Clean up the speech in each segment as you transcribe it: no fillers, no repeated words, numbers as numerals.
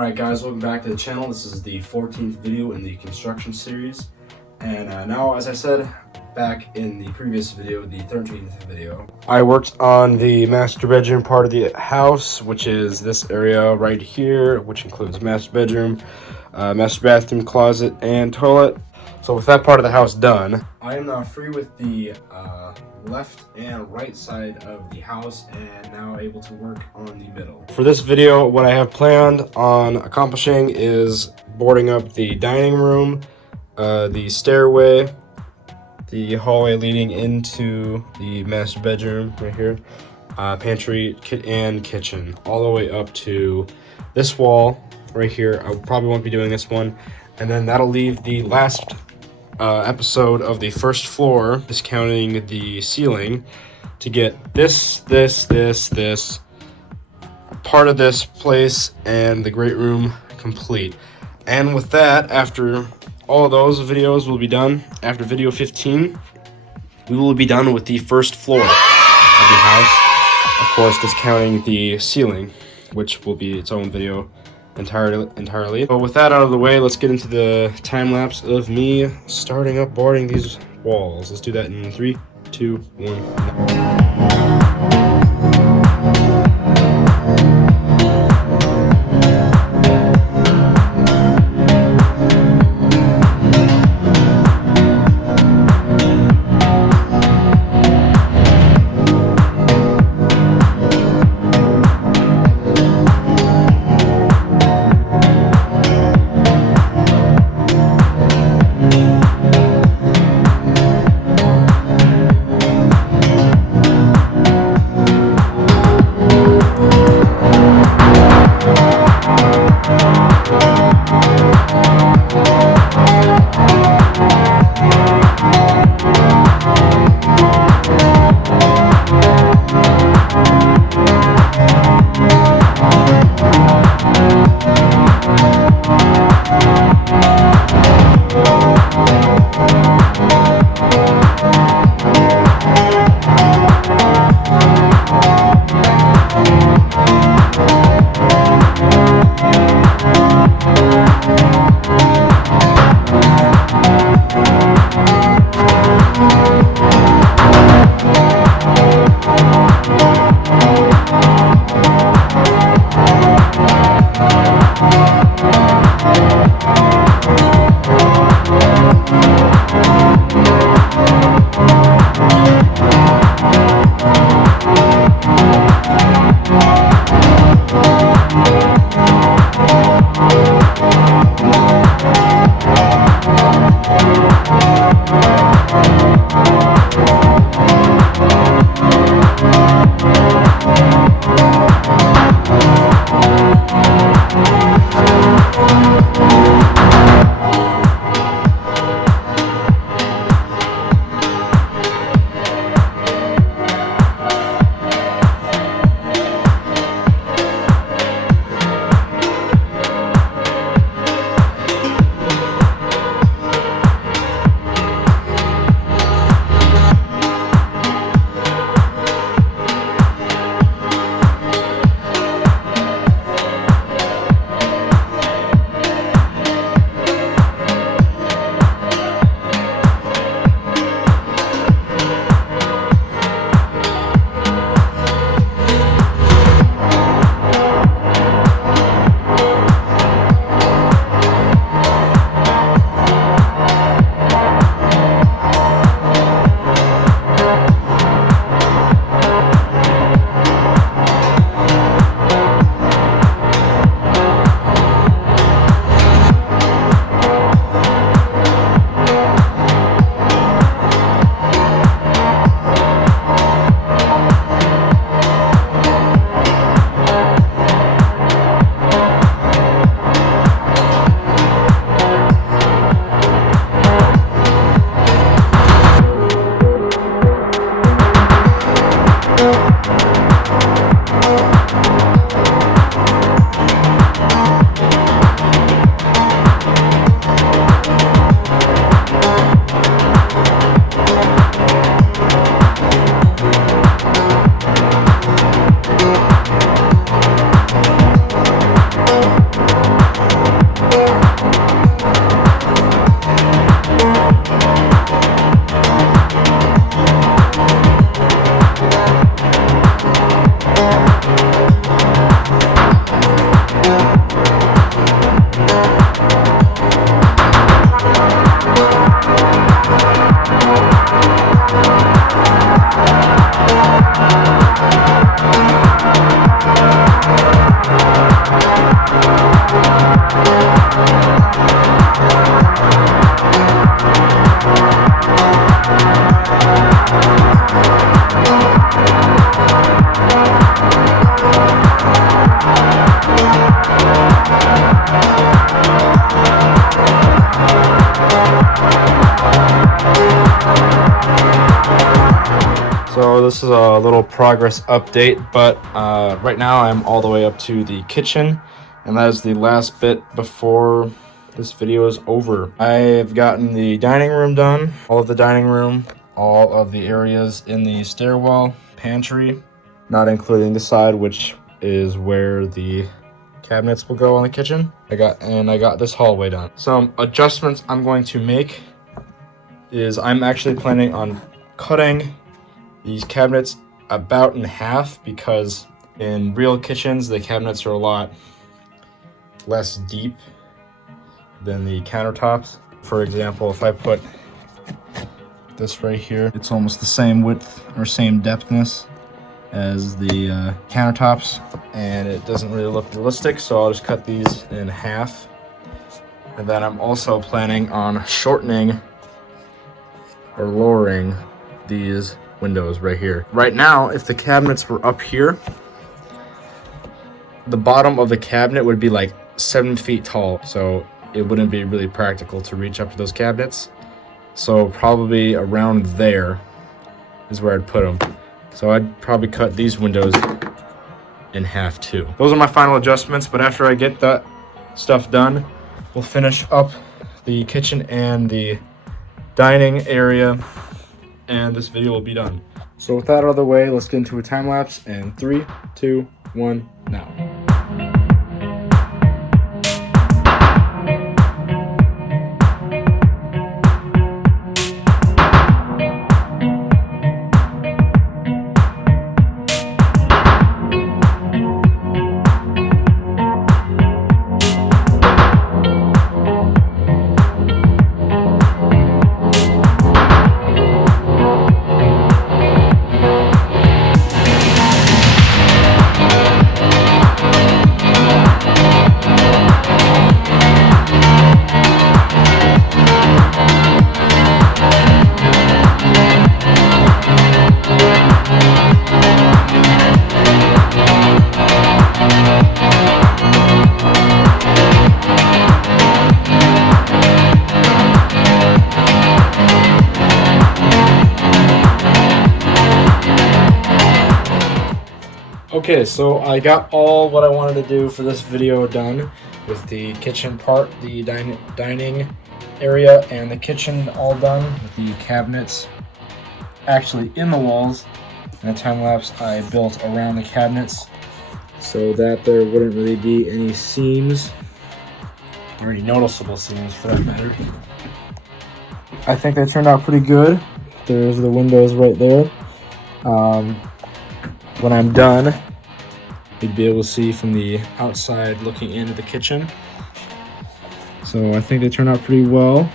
Alright guys, welcome back to the channel. This is the 14th video in the construction series. And now, as I said back in the previous video, the 13th video, I worked on the master bedroom part of the house, which is this area right here, which includes master bedroom, master bathroom, closet, and toilet. So with that part of the house done, I am now free with the left and right side of the house and now able to work on the middle. For this video, what I have planned on accomplishing is boarding up the dining room, the stairway, the hallway leading into the master bedroom right here, pantry and kitchen, all the way up to this wall right here. I probably won't be doing this one, and then that'll leave the last episode of the first floor, discounting the ceiling, to get this part of this place and the great room complete. And with that, after all of those videos will be done, after video 15, we will be done with the first floor of the house, of course discounting the ceiling, which will be its own video entirely. But with that out of the way, let's get into the time lapse of me starting up boarding these walls. Let's do that in 3, 2, 1. So this is a little progress update, but right now I'm all the way up to the kitchen, and that is the last bit before this video is over. I've gotten the dining room done, all of the dining room, all of the areas in the stairwell, pantry, not including the side, which is where the cabinets will go on the kitchen. I got this hallway done. Some adjustments I'm going to make is I'm actually planning on cutting these cabinets about in half, because in real kitchens the cabinets are a lot less deep than the countertops. For example, if I put this right here, it's almost the same width or same depthness as the countertops, and it doesn't really look realistic, so I'll just cut these in half. And then I'm also planning on shortening or lowering these windows right here. Right now, if the cabinets were up here, the bottom of the cabinet would be like 7 feet tall, so it wouldn't be really practical to reach up to those cabinets. So probably around there is where I'd put them. So I'd probably cut these windows in half too. Those are my final adjustments, but after I get that stuff done, we'll finish up the kitchen and the dining area, and this video will be done. So with that out of the way, let's get into a time lapse in 3, 2, 1, now. Okay, so I got all what I wanted to do for this video done with the kitchen part, the dining area, and the kitchen all done with the cabinets actually in the walls. And a time lapse I built around the cabinets so that there wouldn't really be any seams, or any noticeable seams for that matter. I think they turned out pretty good. There's the windows right there. When I'm done, you'd be able to see from the outside looking into the kitchen. So I think they turned out pretty well.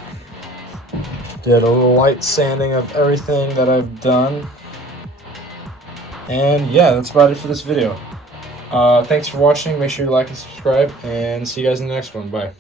Did a little light sanding of everything that I've done. And yeah, that's about it for this video. Thanks for watching. Make sure you like and subscribe, and see you guys in the next one. Bye.